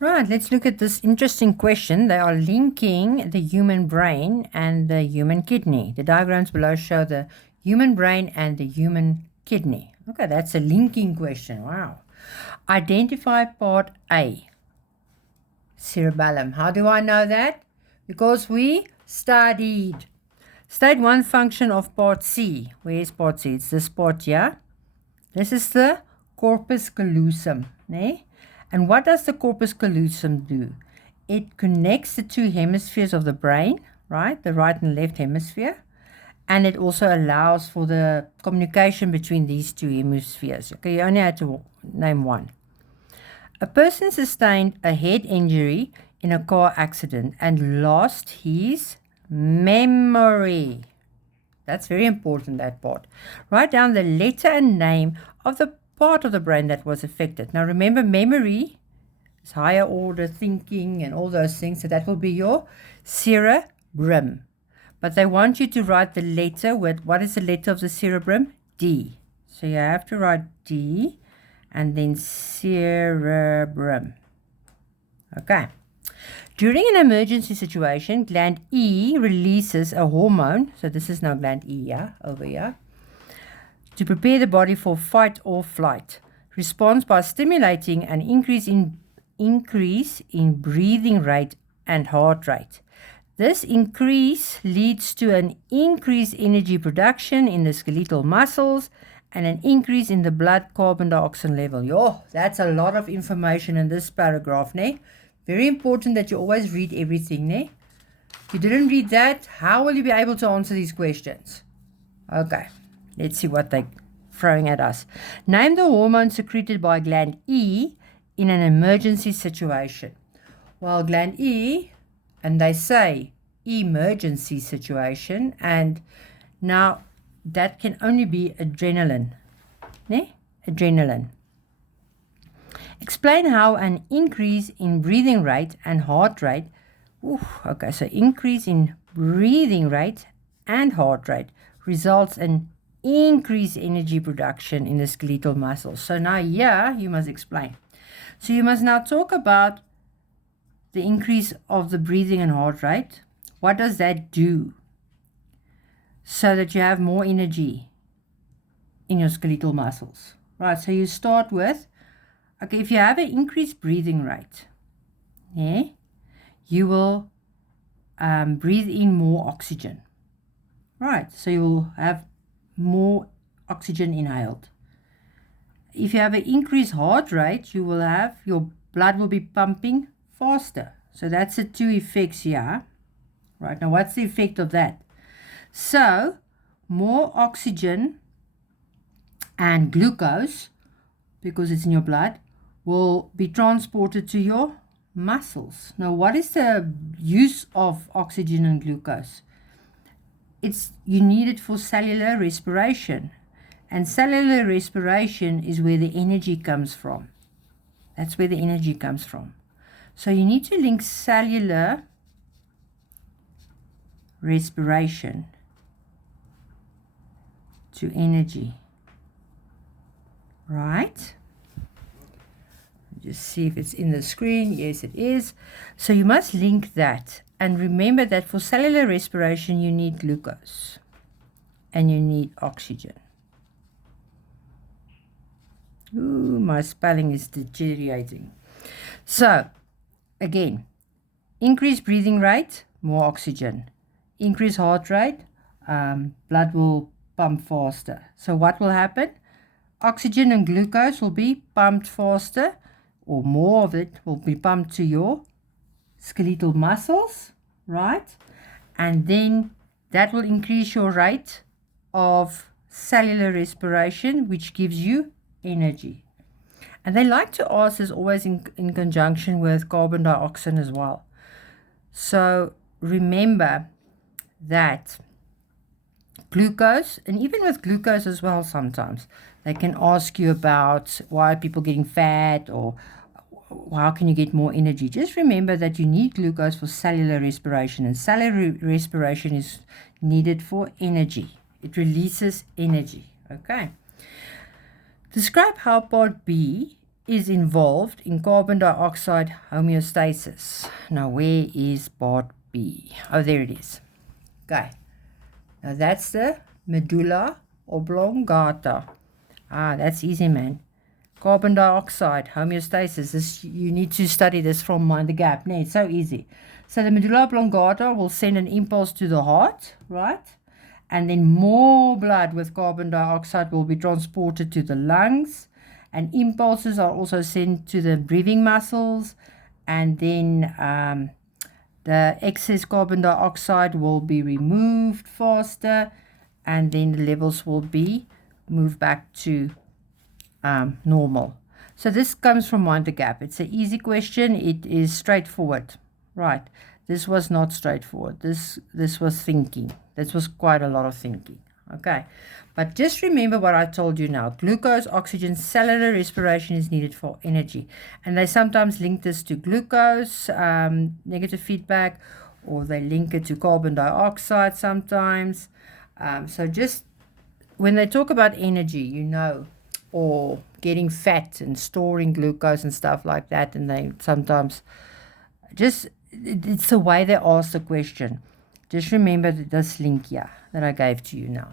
Right, let's look at this interesting question. They are linking the human brain and the human kidney. The diagrams below show the human brain and the human kidney. Okay, that's a linking question. Wow. Identify part A, cerebellum. How do I know that? Because we studied. State one function of part C. Where is part C? It's this part here. This is the corpus callosum. Ne? And what does the corpus callosum do? It connects the two hemispheres of the brain, right? The right and left hemisphere. And it also allows for the communication between these two hemispheres. Okay, you only had to name one. A person sustained a head injury in a car accident and lost his memory. That's very important, that part. Write down the letter and name of the part of the brain that was affected. Now remember, memory is higher order thinking and all those things. So that will be your cerebrum. But they want you to write the letter with, what is the letter of the cerebrum? D. So you have to write D and then cerebrum. Okay. During an emergency situation, gland E releases a hormone. So this is now gland E, yeah, over here. To prepare the body for fight or flight. Responds by stimulating an increase in breathing rate and heart rate. This increase leads to an increased energy production in the skeletal muscles and an increase in the blood carbon dioxide level. Yo, that's a lot of information in this paragraph, ne? Very important that you always read everything, ne? If you didn't read that, how will you be able to answer these questions? Okay, let's see what they're throwing at us. Name the hormone secreted by gland E in an emergency situation. Well, gland E, and they say emergency situation, and now that can only be adrenaline, ne? Adrenaline. Explain how an increase in breathing rate and heart rate, okay, so increase in breathing rate and heart rate results in increased energy production in the skeletal muscles. So now here you must explain. So you must now talk about the increase of the breathing and heart rate. What does that do? So that you have more energy in your skeletal muscles. Right, so you start with, okay, if you have an increased breathing rate, yeah, you will breathe in more oxygen. Right, so you will have more oxygen inhaled. If you have an increased heart rate, you will have, your blood will be pumping faster. So that's the two effects here. Right, now what's the effect of that? So, more oxygen and glucose, because it's in your blood, will be transported to your muscles. Now, what is the use of oxygen and glucose? You need it for cellular respiration. And cellular respiration is where the energy comes from. That's where the energy comes from. So you need to link cellular respiration to energy. Right? Just see if it's in the screen. Yes, it is. So you must link that. And remember that for cellular respiration, you need glucose. And you need oxygen. Ooh, my spelling is deteriorating. So, again, increased breathing rate, more oxygen. Increased heart rate, blood will pump faster. So what will happen? Oxygen and glucose will be pumped faster, or more of it will be pumped to your skeletal muscles, right? And then that will increase your rate of cellular respiration, which gives you energy. And they like to ask this always in conjunction with carbon dioxide as well. So remember that glucose, and even with glucose as well sometimes, they can ask you about why are people getting fat or how can you get more energy. Just remember that you need glucose for cellular respiration, and cellular respiration is needed for energy. It releases energy. Okay. Describe how part B is involved in carbon dioxide homeostasis? Now, where is part B? Oh, there it is. Okay. Now, that's the medulla oblongata. Ah, that's easy, man. Carbon dioxide homeostasis. This, you need to study this from Mind the Gap. No, it's so easy. So the medulla oblongata will send an impulse to the heart, right? And then more blood with carbon dioxide will be transported to the lungs. And impulses are also sent to the breathing muscles. And then the excess carbon dioxide will be removed faster. And then the levels will be moved back to normal. So this comes from Mind the Gap. It's an easy question. It is straightforward. Right. This was not straightforward. This was thinking. This was quite a lot of thinking. Okay. But just remember what I told you now. Glucose, oxygen, cellular respiration is needed for energy. And they sometimes link this to glucose, negative feedback, or they link it to carbon dioxide sometimes. So just when they talk about energy, you know, or getting fat and storing glucose and stuff like that, and they sometimes just, it's the way they ask the question. Just remember this link here that I gave to you now.